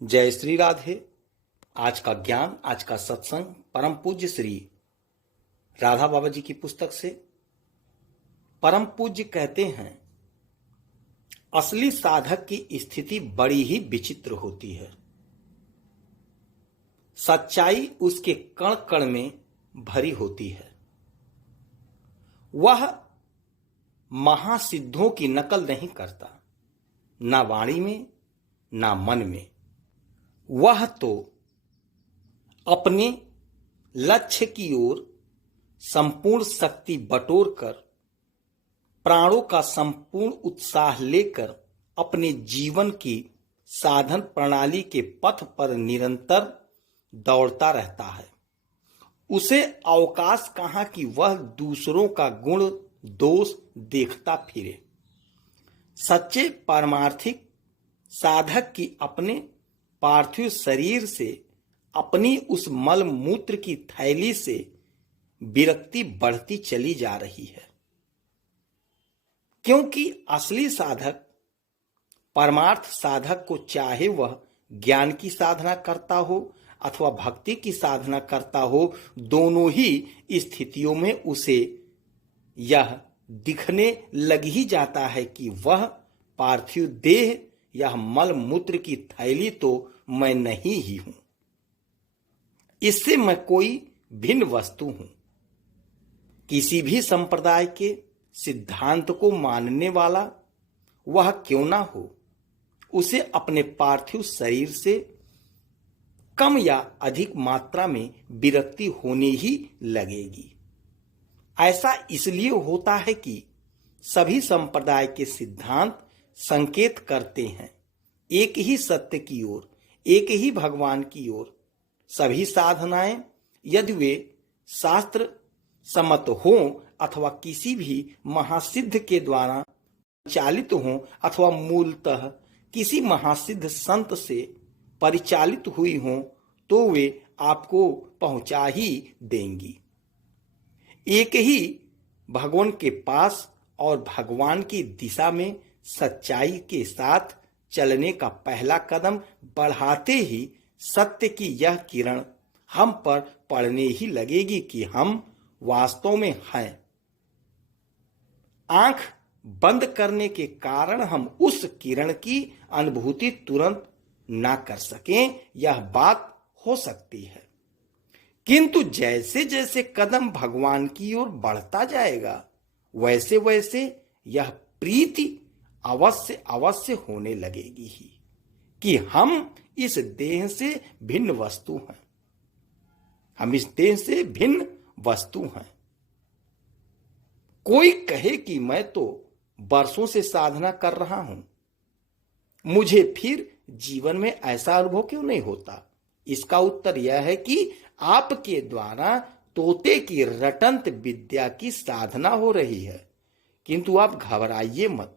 जय श्री राधे। आज का ज्ञान, आज का सत्संग परम पूज्य श्री राधा बाबा जी की पुस्तक से। परम पूज्य कहते हैं, असली साधक की स्थिति बड़ी ही विचित्र होती है। सच्चाई उसके कण कण में भरी होती है। वह महासिद्धों की नकल नहीं करता, ना वाणी में ना मन में। वह तो अपने लक्ष्य की ओर संपूर्ण शक्ति बटोर कर, प्राणों का संपूर्ण उत्साह लेकर अपने जीवन की साधन प्रणाली के पथ पर निरंतर दौड़ता रहता है। उसे अवकाश कहाँ कि वह दूसरों का गुण दोष देखता फिरे। सच्चे पारमार्थिक साधक की अपने पार्थिव शरीर से, अपनी उस मल मूत्र की थैली से विरक्ति बढ़ती चली जा रही है, क्योंकि असली साधक परमार्थ साधक को, चाहे वह ज्ञान की साधना करता हो अथवा भक्ति की साधना करता हो, दोनों ही स्थितियों में उसे यह दिखने लग ही जाता है कि वह पार्थिव देह, यह मल मूत्र की थैली तो मैं नहीं ही हूं, इससे मैं कोई भिन्न वस्तु हूं। किसी भी संप्रदाय के सिद्धांत को मानने वाला वह क्यों ना हो, उसे अपने पार्थिव शरीर से कम या अधिक मात्रा में विरक्ति होने ही लगेगी। ऐसा इसलिए होता है कि सभी संप्रदाय के सिद्धांत संकेत करते हैं एक ही सत्य की ओर, एक ही भगवान की ओर। सभी साधनाएं, यदि वे शास्त्र सम्मत हों अथवा किसी भी महासिद्ध के द्वारा परिचालित हों अथवा मूलतः किसी महासिद्ध संत से परिचालित हुई हों, तो वे आपको पहुंचा ही देंगी एक ही भगवान के पास। और भगवान की दिशा में सच्चाई के साथ चलने का पहला कदम बढ़ाते ही सत्य की यह किरण हम पर पड़ने ही लगेगी कि हम वास्तव में हैं। आंख बंद करने के कारण हम उस किरण की अनुभूति तुरंत ना कर सकें, यह बात हो सकती है, किंतु जैसे जैसे कदम भगवान की ओर बढ़ता जाएगा, वैसे वैसे यह प्रीति अवश्य अवश्य होने लगेगी ही कि हम इस देह से भिन्न वस्तु हैं। हम इस देह से भिन्न वस्तु हैं। कोई कहे कि मैं तो वर्षों से साधना कर रहा हूं, मुझे फिर जीवन में ऐसा अनुभव क्यों नहीं होता? इसका उत्तर यह है कि आपके द्वारा तोते की रटंत विद्या की साधना हो रही है, किंतु आप घबराइए मत,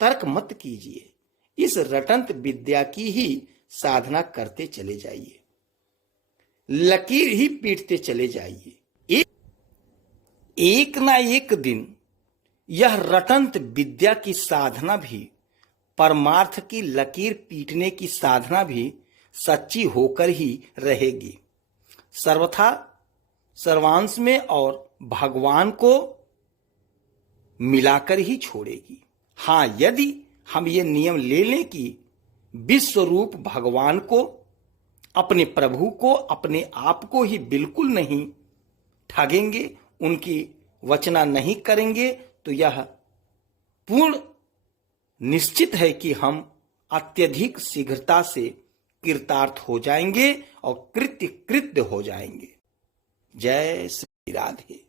तर्क मत कीजिए। इस रटंत विद्या की ही साधना करते चले जाइए, लकीर ही पीटते चले जाइए। एक ना एक दिन यह रटंत विद्या की साधना भी, परमार्थ की लकीर पीटने की साधना भी सच्ची होकर ही रहेगी, सर्वथा सर्वांश में और भगवान को मिलाकर ही छोड़ेगी। हां, यदि हम ये नियम ले लें कि विश्व रूप भगवान को, अपने प्रभु को, अपने आप को ही बिल्कुल नहीं ठगेंगे, उनकी वचना नहीं करेंगे, तो यह पूर्ण निश्चित है कि हम अत्यधिक शीघ्रता से कृतार्थ हो जाएंगे और कृत्य कृत्य हो जाएंगे। जय श्री राधे।